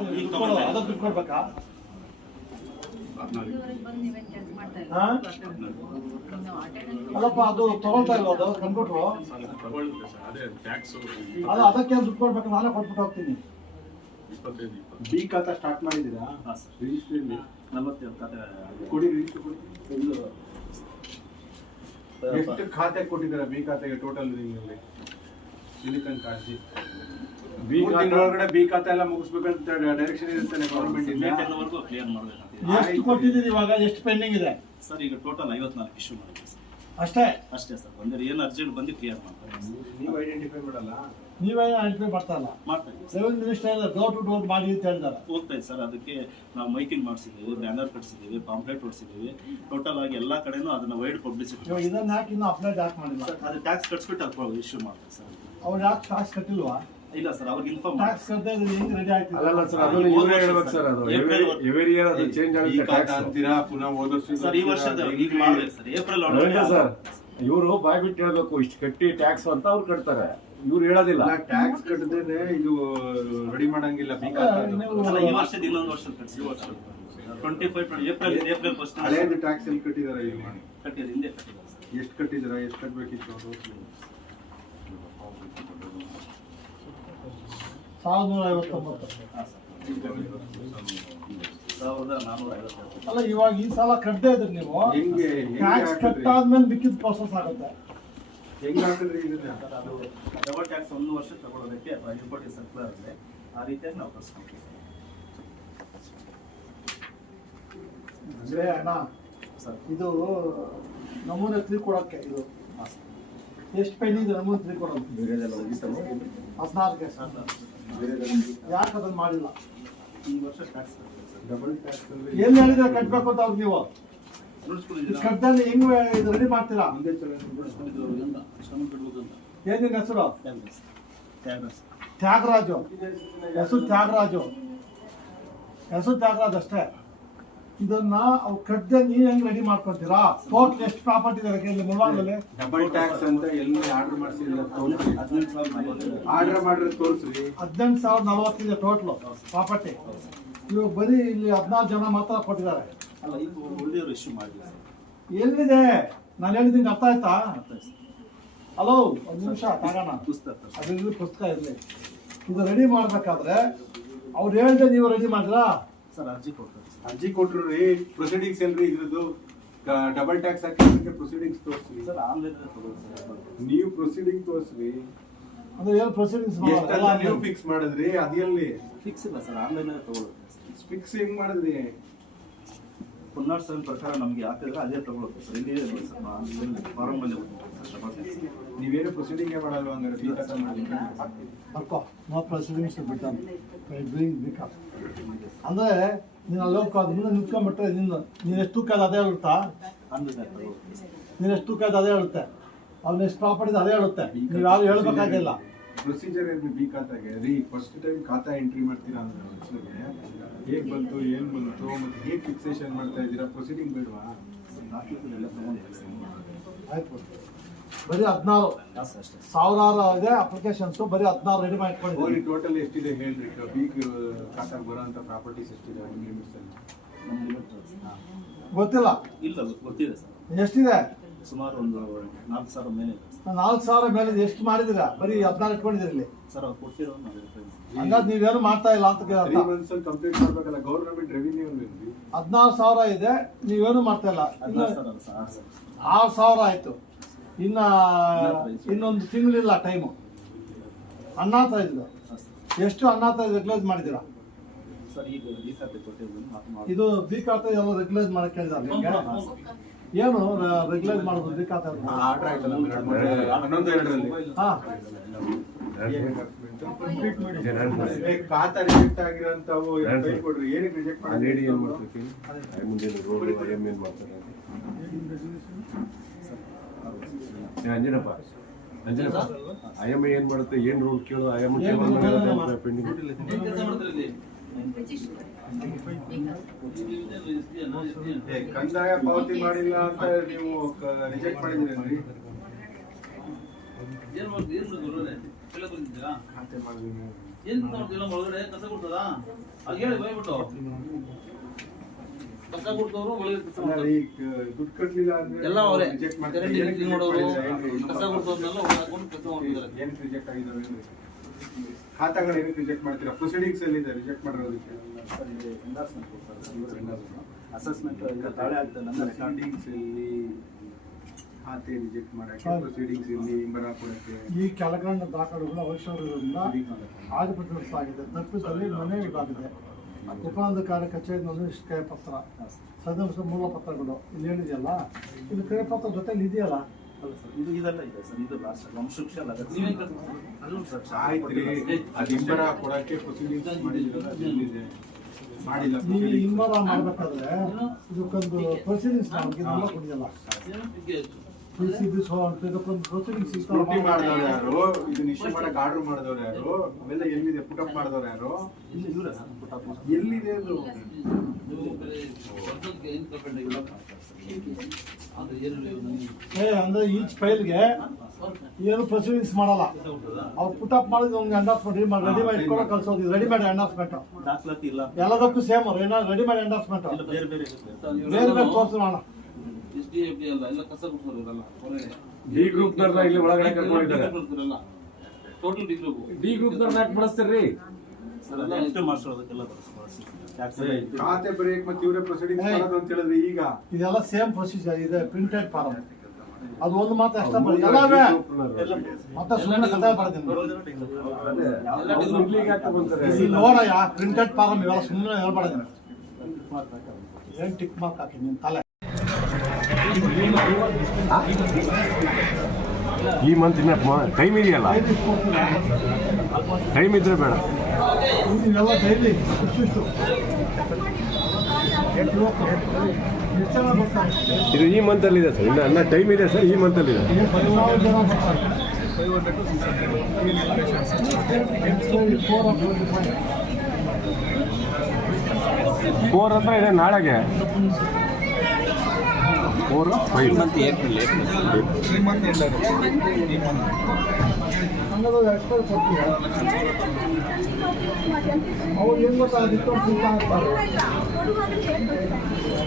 ಅದಕ್ಕೆ ದುಡ್ಡು ಕೊಡ್ಬೇಕಾ? ಅಲ್ಲಪ್ಪ ಅದು ತಗೊಳ್ತಾ ಇಲ್ವ ಅದು ಕಂಪ್ಯೂಟ್ರು? ಅದು ಅದಕ್ಕೆ ದುಡ್ಡು ಕೊಡ್ಬೇಕು, ನಾನೇ ಕೊಟ್ಬಿಟ್ಟು ಹೋಗ್ತೀನಿ. ಬಿ ಖಾತಾ ಸ್ಟಾರ್ಟ್ ಮಾಡಿದ್ದೀರಾ? ರಿಜಿಸ್ಟ್ರಿ 47 ಖಾತೆ ಕೊಡಿ, ರಿಜಿಸ್ಟ್ರಿ ಕೊಡಿ. ಎಷ್ಟು ಖಾತೆ ಕೊಟ್ಟಿದ್ದೀರಾ ಬಿ ಖಾತೆಗೆ ಟೋಟಲ್? ಸಿಲಿಕನ್ ಕಾಶಿ ಒಳಗಡೆ ಬಿ ಖಾತೆ ಎಲ್ಲ ಮುಗಿಸ್ಬೇಕಂತ ಡೈರೆಕ್ಷನ್ ಇರುತ್ತೆ ಗೌರ್ಮೆಂಟ್ ಇಂದ. ಕ್ಲಿಯರ್ ಮಾಡಬೇಕು. ಎಷ್ಟು ಕೊಟ್ಟಿದ್ದೀರಿ ಇವಾಗ? ಎಷ್ಟು ಪೆಂಡಿಂಗ್ ಇದೆ ಸರ್? ಈಗ ಟೋಟಲ್ 54 ಇಶ್ಯೂ ಮಾಡಿದ್ದೀವಿ ಸರ್. ಅಷ್ಟೇ ಸರ್. ಬಂದರೆ ಏನು ಅರ್ಜೆಂಟ್ ಬಂದು ಕ್ಲಿಯರ್ ಮಾಡ್ತಾರೆ. ನೀವು ಐಡೆಂಟಿಫೈ ಮಾಡಲ್ಲ? ನೀವೇ ಐಡೆಂಟಿಫೈ ಮಾಡ್ತಾ ಇಲ್ಲ? ಮಾಡ್ತಾ ಇದ್ದೀವಿ. Revenue minister door to door ಮಾಡಿ ಅಂತ ಹೇಳಿದಾರೆ. ಹೋಗ್ತಾ ಇದೆ ಸರ್. ಅದಕ್ಕೆ ನಾವು ಮೈಕಿಂಗ್ ಮಾಡಿಸಿದ್ದೀವಿ, ಬ್ಯಾನರ್ ಕಟ್ಸಿದ್ದೀವಿ, ಪಾಂಪ್ಲೆಟ್ ಹೊಡಿಸಿದ್ದೀವಿ. ಟೋಟಲ್ ಆಗಿ ಎಲ್ಲ ಕಡೆನೂ ಅದನ್ನ ವೈಡ್ ಪಬ್ಲಿಸಿಟಿ. ಇವಾಗ ಇದನ್ನ ಯಾಕೆ ಇನ್ನೂ ಅಪ್ಲೈ ಯಾಕೆ ಮಾಡಿಲ್ಲ? ಅದು ಟ್ಯಾಕ್ಸ್ ಕಟ್ಸ್ಬಿಟ್ಟು ಅದು ಇಶ್ಯೂ ಮಾಡ್ತಾರೆ ಸರ್. ಅವ್ರು ಯಾಕೆ ಟ್ಯಾಕ್ಸ್ ಕಟ್ಟಿಲ್ವಾ? ಇಲ್ಲ ಸರ್, ಅವ್ರಿಗೆ ಇನ್ಫಾರ್ಮ್ ಟ್ಯಾಕ್ಸ್ ಕಟ್ಟದೆ ಹೆಂಗ್ ರೆಡಿ ಆಯ್ತು? ಅಲ್ಲ ಸರ್, ಅದನ್ನ ಇವರೇ ಹೇಳ್ಬೇಕು ಸರ್. ಅದು ಎವ್ರಿ ಇಯರ್ ಅದು ಚೇಂಜ್ ಆಗುತ್ತೆ ಟ್ಯಾಕ್ಸ್ ಅಂತೀರಾ? ಪುನಃ ಹೋದ ವರ್ಷ ಸರ್ ಈ ವರ್ಷದ ಈಗ ಮಾಡಬೇಕು ಸರ್. ಏಪ್ರಿಲ್ ಒಳಗೆ ಸರ್ ಇವರು ಬಾಯ್ ಬಿಟ್ಟು ಹೇಳ್ಬೇಕು ಇಷ್ಟು ಕಟ್ಟಿ ಟ್ಯಾಕ್ಸ್ ಅಂತ ಅವ್ರು ಕಟ್ತಾರೆ. ಇವ್ರು ಹೇಳೋದಿಲ್ಲ. ಟ್ಯಾಕ್ಸ್ ಕಟ್ಟದೇನೆ ಇದು ರೆಡಿ ಮಾಡಂಗಿಲ್ಲ. ಈ ವರ್ಷದ ಇನ್ನೊಂದು ವರ್ಷ ಕಟ್ಸಿ. 25 ಏಪ್ರಿಲ್ ಫಸ್ಟ್ ಹಳೇದು ಟ್ಯಾಕ್ಸ್ ಎಲ್ಲಿ ಕಟ್ಟಿದಾರೆ? ಕಟ್ಟಿದ್ರೆ ಹಿಂದೆ ಕಟ್ಟಿದ್ದಾರೆ. ಎಷ್ಟು ಕಟ್ಟಿದಾರ? ಎಷ್ಟು ಕಟ್ಟಬೇಕಿತ್ತು? 1450. ಅಲ್ಲ ಇವಾಗ ಈ ಸಲ ಕಟ್ಟದೇ ಇದ್ರಿ ನೀವು. ಟ್ಯಾಕ್ಸ್ ಕಟ್ಟಾದ್ಮೇಲೆ ಮಿಕ್ಕಿದ ಪ್ರೋಸೆಸ್ ಆಗುತ್ತೆ. ಹೆಂಗ್ ಹಾಕಿದ್ರಿ ಇದನ್ನ? ಅದು ಡಬಲ್ ಟ್ಯಾಕ್ಸ್ 1 ವರ್ಷ ತಗೊಳ್ಳೋದಕ್ಕೆ ಇಂಪೋರ್ಟಿಂಗ್ ಸರ್ಕ್ಯುಲರ್ ಇದೆ. ಆ ರೀತಿಯಾಗಿ ನಾವು ಕಳ್ಸ್ಕೊಳ್ತೀವಿ ಅಂದ್ರೆ ಅಣ್ಣ ಸರ್. ಇದು ನಮೂನೆ 3 ಕೊಡೋಕ್ಕೆ ಇದು ಎಷ್ಟು ಪೆಂಡಿಂಗ್ ಇದೆ? ನಮೂನೆ 3 ಕೊಡೋದು 14ಕ್ಕೆ ಯಾಕೆ ಅದನ್ನ ಮಾಡಿಲ್ಲ? ಈ ವರ್ಷ ಟ್ಯಾಕ್ಸ್ ಡಬಲ್ ಟ್ಯಾಕ್ಸ್ ಏನ್ ಹೇಳಿದ್ರೆ ಕಟ್ಬೇಕು ಅಂತ ಅವ್ರು ನೀವು ಕಟ್ಟದಲ್ಲಿ ಹೆಂಗ್ ಇದು ರೆಡಿ ಮಾಡ್ತೀರಾ? ಏನ್ ನಿನ್ನ ಹೆಸರು? ತ್ಯಾಗರಾಜು. ಹೆಸರು ತ್ಯಾಗರಾಜು ಅಷ್ಟೇ. ಇದನ್ನ ಅವ್ರು ಕಟ್ಟದೆ ನೀವು ಹೆಂಗ್ ರೆಡಿ ಮಾಡ್ಕೊತೀರಾ? ಟೋಟಲ್ ಎಷ್ಟು ಪ್ರಾಪರ್ಟಿ ಇದೆ ಮುಳಬಾಗ್ಲಲ್ಲಿ? ಡಬಲ್ ಟ್ಯಾಕ್ಸ್ ಅಂತ ಎಲ್ಲಿ ಆರ್ಡರ್ ಮಾಡಿಸಿದ್ರೆ ಆರ್ಡರ್ ಮಾಡಿದ್ರೆ ತೋರಿಸ್ರಿ. 18,040 ಇದೆ ಟೋಟಲ್ ಪ್ರಾಪರ್ಟಿ. ಇವಾಗ ಬರೀ ಇಲ್ಲಿ 14 ಜನ ಮಾತ್ರ ಕೊಟ್ಟಿದ್ದಾರೆ. ಅಲ್ಲ, ಈಗ ಉಳಿದವರು ಇಶ್ಯೂ ಮಾಡಿದ್ವಿ ಸರ್. ಎಲ್ಲಿದೆ? ನಾನು ಹೇಳಿದ್ದೀನಿ ಅರ್ಥ ಆಯ್ತಾ? ಹಲೋ, ಒಂದು ನಿಮಿಷ ತಾಗೋಣ. ಅದ್ರ ಪುಸ್ತಕ ಇರಲಿ. ಇದು ರೆಡಿ ಮಾಡ್ಬೇಕಾದ್ರೆ ಅವ್ರು ಹೇಳ್ದೆ ನೀವು ರೆಡಿ ಮಾಡಿದ್ರಾ? ಸರ್ ಅರ್ಜಿ ಕೊಡ್ತಾರೆ. ಅರ್ಜಿ ಕೊಟ್ರು ರೀ. ಪ್ರೊಸೀಡಿಂಗ್ಸ್ ಎಲ್ರಿ ಇದ್ರದ್ದು? ಡಬಲ್ ಟ್ಯಾಕ್ಸ್ ಹಾಕಿ ಪ್ರೊಸೀಡಿಂಗ್ಸ್ ತೋರಿಸ್ರಿ ಸರ್. ಆನ್ಲೈನ್ ತಗೊಳ್ಳಿ ಸರ್. ನೀವು ಪ್ರೊಸೀಡಿಂಗ್ ತೋರಿಸ್ರಿ. ಅಂದ್ರೆ ಏನು ಪ್ರೊಸೀಡಿಂಗ್ಸ್ ನೀವು ಫಿಕ್ಸ್ ಮಾಡಿದ್ರಿ? ಅದೆಲ್ಲಿ ಫಿಕ್ಸ್ ಇಲ್ಲ ಸರ್. ಆನ್ಲೈನ್ ತಗೊಳ್ಳುತ್ತೆ. ಫಿಕ್ಸ್ ಹೆಂಗ್ ಮಾಡಿದ್ರಿ? ಪುನರ್ ಸರ್ ಪ್ರಕಾರ ನಮಗೆ ಹಾಕಿದ್ರೆ ಅದೇ ತಗೊಳುತ್ತೆ ಸರ್. ಇಲ್ಲಿ ಫಾರಂ ಅಲ್ಲಿ ನೀವೇನು ಪ್ರೊಸೀಡಿಂಗ್ ಮಾಡಲ್ವಾ? ಹಂಗಾರೆ ನೋ ಪ್ರೊಸೀಡಿಂಗ್ಸ್ ಅಂದ್ರೆ ನೀನು ಅಲ್ಲಿ ಹೋಗ್ಕೋದು ಮುಂದೆ ನಿಂತ್ಕೊಂಡ್ಬಿಟ್ರೆ ನೀನು ಎಷ್ಟು ತೂಕದ ಅದೇ ಹೇಳುತ್ತಾ? ನೀನು ಎಷ್ಟು ತೂಕದ ಅದೇ ಹೇಳುತ್ತೆ. ಅವ್ನ ಎಷ್ಟು ಪ್ರಾಪರ್ಟಿ ಅದೇ ಹೇಳುತ್ತೆ. ನೀವು ಯಾರು ಹೇಳ್ಬೇಕಾಗಿಲ್ಲ. ಪ್ರೊಸೀಜರ್ ಏನು ಬಿ ಖಾತಾಗೆ ರೀ? ಫಸ್ಟ್ ಟೈಮ್ ಖಾತಾ ಎಂಟ್ರಿ ಮಾಡ್ತೀರಾ ಅಂದ್ರೆ ಹೇಗೆ ಬಂತು, ಏನು ಬಂತು, ಮತ್ತೆ ಹೇಗೆ ಫಿಕ್ಸೇಷನ್ ಮಾಡ್ತಾ ಇದ್ದೀರಾ? ಪ್ರೊಸೀಡಿಂಗ್ ಬೇಡವಾ? ಆಯ್ತು, ಬರೀ 14,000 ಇದೆ ಅಪ್ಲಿಕೇಶನ್ಸ್. ಬರೀ 14 ರೆಡಿ ಮಾಡಿಟ್ಕೊಂಡು ಟೋಟಲ್ ಎಷ್ಟಿದೆ ಹೇಳ್ರಿ? ಬೀಗ್ ಖಾತಾಗೆ ಬರೋಂಥ ಪ್ರಾಪರ್ಟೀಸ್ ಎಷ್ಟಿದೆ? ಗೊತ್ತಿಲ್ಲ. ಇಲ್ಲ, ಗೊತ್ತಿದೆ ಸರ್. ಎಷ್ಟಿದೆ? ಸುಮಾರು ಒಂದು 4,000 ಮೇಲೆ ಇದೆ. 4,000 ಮೇಲೆ ಎಷ್ಟು ಮಾಡಿದಿರಾ? ಬರೀ 14 ಇಟ್ಕೊಂಡಿದ್ದೀರಿ ಸರ್. ಅವ್ರು ಕೊಟ್ಟಿರೋ ಹಂಗಾದ್ರೆ ನೀವೇನು ಮಾಡ್ತಾ ಇಲ್ಲ ಅಂತ ಕಂಪ್ಲೀಟ್ ಮಾಡ್ಬೇಕಲ್ಲ. ಗೌರ್ಮೆಂಟ್ ರೆವಿನ್ಯೂ 14,000 ಇದೆ, ನೀವೇನು ಮಾಡ್ತಾ ಇಲ್ಲ. 6,000 ಆಯ್ತು. ಇನ್ನೊಂದು ತಿಂಗಳಿಲ್ಲ ಟೈಮು. ಅನ್ನಾತೈದು ಎಷ್ಟು ಅನ್ನಾತೈದು ರೆಗ್ಯುಲೈಸ್ ಮಾಡಿದ್ದೀರಾ? ಇದು ಬಿ ಖಾತೆ ಎಲ್ಲ ರೆಗ್ಯುಲೈಸ್ ಮಾಡಕ್ಕೆ ಹೇಳಿದ್ದಾರೆ ನಿಮಗೆ? ಏನು ರೆಗ್ಯುಲೈಸ್ ಮಾಡೋದು ಬಿ ಖಾತೆ? ಆರ್ಡರ್ ಆಯ್ತಲ್ಲ 11/2 ಹಾಂ. ಖಾತಾ ರಿಜೆಕ್ಟ್ ಆಗಿರೋಂಥವು ಕೊಡ್ರಿ. ಏನಕ್ಕೆ ರಿಜೆಕ್ಟ್ ಮಾಡಿ? ಅಂಜನಪ್ಪ ಐಎಂಐ ಏನ್ ಮಾಡುತ್ತೆ? ಏನ್ ರೂಲ್ ಕೇಳು? ಐಎಂಐ ಪೆಂಡಿಂಗ್ ಕಂದಾಯ ಪಾವತಿ ಮಾಡಿಲ್ಲ ಅಂತ ನೀವು ರಿಜೆಕ್ಟ್ ಮಾಡಿದ್ದೀರಿ. ಖಾತೆ ಮಾಡಿದ್ದೀನಿ ಏನ್ ಮಾಡ್ತಿಲ್ಲ ಒಳಗಡೆ ಕಸ ಕೊಡ್ತದಾ ಹಾಗೆ ಹೇಳಿ ಬೈಬಿಟ್ಟು ಕಸ ಕೊಡ್ತವ್ರು ಒಳಗಡೆ ಕಸ ಮಾಡ್ತಾರೆ. ದುಡ್ಡು ಕಟ್ಲಿಲ್ಲ ಅಂದ್ರೆ ಎಲ್ಲ ಅವರೇ ರಿಜೆಕ್ಟ್ ಚರಂಡಿ ಮಾಡ್ತಾರೆ. ಕ್ಲೀನ್ ಮಾಡೋರು ಕಸ ಕೊಡ್ತವ್ರನ್ನೆಲ್ಲ ಒಳಗೆ ಹಾಕೊಂಡು ಕಸ ಮಾಡ್ತಿದ್ದಾರೆ. ಏನಕ್ಕೆ ರಿಜೆಕ್ಟ್ ಆಗಿದಾವೆ ಅಂದ್ರೆ ಖಾತಾಗಳು ಏನಕ್ಕೆ ರಿಜೆಕ್ಟ್ ಮಾಡ್ತೀರಾ? ಪ್ರೊಸೀಡಿಂಗ್ಸ್ ಎಲ್ಲಿದೆ ರಿಜೆಕ್ಟ್ ಮಾಡಿರೋದಕ್ಕೆ? ಅಸೆಸ್ಮೆಂಟ್ ಈಗ ತಾಳೆ ಆಗ್ತದೆ ನನ್ನ ಪ್ರೊಸೀಡಿಂಗ್ಸ್ ಎಲ್ಲಿ ಖಾತೆ ರಿಜೆಕ್ಟ್ ಮಾಡಕ್ಕೆ, ಪ್ರೊಸೀಡಿಂಗ್ಸ್ ಎಲ್ಲಿ ಇಂಬರ ಕೊಡಕ್ಕೆ? ಈ ಕೆಳಗಂಡ ದಾಖಲೆಗಳು ಅವಶ್ಯಕತೆಯಿಂದ ಆಗಿದೆ. ತಪ್ಪಿದಲ್ಲಿ ಮನೆ ಇದಾಗಿದೆ. ಉಪನಾಧಿಕಾರಿ ಕಚೇರಿ ನೋಂದಣಿ ಪತ್ರ, ಸದಸ್ಯ ಮೂಲ ಪತ್ರಗಳು ಇಲ್ಲಿ ಹೇಳಿದೆಯಲ್ಲ, ಇಲ್ಲಿ ಕ್ರಯ ಪತ್ರ ಜೊತೆಲಿ ಇದೆಯಲ್ಲ. ಅಲ್ಲ ಸರ್, ಇದು ಇದೆಲ್ಲ ಇದೆ ಸರ್, ಇದು ಲಾಸ್ಟ್ ವಂಶವೃಕ್ಷ ನೀವೇನ್ ಕಟ್ತೀರಾ? ಅಲ್ಲೂ ಸರ್ ಆಯ್ತು ರೀ, ಅದು ಇಂಬರ ಕೊಡಕ್ಕೆ ಪ್ರೊಸೀಡಿಂಗ್ಸ್ ಮಾಡಿದಿರಲ್ಲ, ಅದು ಎಲ್ಲಿದೆ? ಮಾಡಿಲ್ಲ ಈ proceedings. ಇನ್ವಾಲ್ವ್ ಮಾಡಬೇಕಾದ್ರೆ ಇದಕ್ಕೊಂದು ಪ್ರೊಸೀಡಿಂಗ್ಸ್ ನಮಗಿದೆಲ್ಲ ಕೊಡಿಯಲ್ಲ. ಏನು ಟಿಕೆ? PCB ಸೊ ಅಂತ ಇದಕ್ಕೊಂದು ಪ್ರೊಸೀಡಿಂಗ್ಸ್ ಸ್ಕ್ರೂಟಿ ಮಾಡಿದವ್ರು ಯಾರು? ಇದನ್ನ ಇಶ್ಯೂ ಮಾಡಕ್ ಆರ್ಡರ್ ಮಾಡಿದವ್ರು ಯಾರು? ಅವೆಲ್ಲ ಎಲ್ಲಿದೆ? ಪುಟಪ್ ಮಾಡಿದವ್ರು ಯಾರು? ಇಲ್ಲಿ ಇವರೇ ಸರ್ ಪುಟ್ಟ ಎಲ್ಲಿದೆ ಅದು? ನೀವು ಬೇರೆ ವರ್ಷಕ್ಕೆ ಏನ್ ತಗೊಂಡಿಲ್ಲ ಅಂದ್ರೆ ಏನು ನನಗೆ ಅಂದ್ರೆ ಈಚ್ ಫೈಲ್ಗೆ ಏನು ಪ್ರೊಸೀಡಿಂಗ್ಸ್ ಮಾಡಲ್ಲ. ಅವ್ರು ಪುಟಪ್ ಮಾಡಿದ್ ಒಂದು ಎಂಡಾರ್ಸ್ಮೆಂಟ್ ರೆಡಿ ಮಾಡಿ ಇಟ್ಕೊಂಡು ಕಳ್ಸೋದು. ರೆಡಿಮೇಡ್ ಎಂಡಾರ್ಸ್ಮೆಂಟ್ ದಾಖಲಾತಿ ಇಲ್ಲ ಎಲ್ಲದಕ್ಕೂ ಸೇಮ್ ಅವ್ರು ಏನೋ ರೆಡಿಮೇಡ್ ಎಂಡಾರ್ಸ್ಮೆಂಟ್ ಇಲ್ಲ, ಬೇರೆ ಬೇರೆ ಇರುತ್ತೆ. ಬೇರೆ ಬೇರೆ ತೋರಿಸೋಣ. SDFD ಅಲ್ಲ ಎಲ್ಲ ಕಸ ಕೊಡ್ತಾರೆ ಇವರೆಲ್ಲ ಹೊರಗಡೆ ಡಿ ಗ್ರೂಪ್ನವ್ರನ್ನ ಇಲ್ಲಿ ಒಳಗಡೆ ಕರ್ಕೊಂಡಿದ್ದಾರೆ. ಟೋಟಲ್ ಡಿ ಗ್ರೂಪ್ ಡಿ ಗ್ರೂಪ್ನವ್ರನ್ನ ಯಾಕೆ ಬಳಸ್ತೀರಿ? ಸರ್ ಅದು ಎಂಟ್ರಿ ಮಾಡಿಸೋದಕ್ಕೆಲ್ಲ ಬಳಸಿ ಟ್ಯಾಕ್ಸ್ ಖಾತೆ ಬರೆಯಕ್ ಮತ್ತೆ ಇವರೇ ಪ್ರೊಸೀಡಿಂಗ್ಸ್ ಮಾಡೋದು ಅಂತ ಹೇಳಿದ್ರೆ ಈಗ ಇದೆಲ್ಲ ಸೇಮ್ ಪ್ರೊಸೀಜರ್ ಇದೆ. ಪ್ರಿಂಟೆಡ್ ಫಾರಂ ಅದು ಒಂದು ಮಾತ್ರ ಅಷ್ಟ ಎಲ್ಲವೇ ಮತ್ತೆ ಸುಮ್ಮನೆ ಕಥೆ ಬರ್ತೀನಿ. ಅದೇ, ಅವ್ರು ಇಲ್ಲಿಗೆ ಯಾಕೆ ಬಂತಾರೆ? ಇಲ್ಲಿ ನೋಡಯ್ಯ ಪ್ರಿಂಟೆಡ್ ಫಾರಂ ಇವೆಲ್ಲ ಸುಮ್ಮನೆ ಹೇಳ್ಬಾರ್ದು. ಏನ್ ಟಿಕ್ ಮಾರ್ಕ್ ಹಾಕಿ ನಿನ್ ತಲೆ. ಈ ಮಂತ್ ಇನ್ನ ಟೈಮ್ ಇದೆಯಲ್ಲ, ಟೈಮ್ ಇದ್ರೆ ಬೇಡ. ಇವೆಲ್ಲ ಡೈಲಿ ಇಷ್ಟು ಎಷ್ಟು ಜನ ಬರ್ತಾರೆ? ಇದು ಈ ಮಂತ್ ಅಲ್ಲಿ ಇದೆ ಸರ್, ಇನ್ನ ಟೈಮ್ ಇದೆ ಸರ್, ಈ ಮಂತ್ ಅಲ್ಲಿ ಇದೆ. 14 ಜನ ಬರ್ತಾರೆ. 4 ಹತ್ರ ಇದೆ ನಾಳೆಗೆ. 4 5 ಹಂಗಾದ್ರೆ ಎಕ್ಸ್ಪೈರ್ ಕೊಡ್ತೀವಿ. ಅವ್ರು ಏನು ಗೊತ್ತಾ,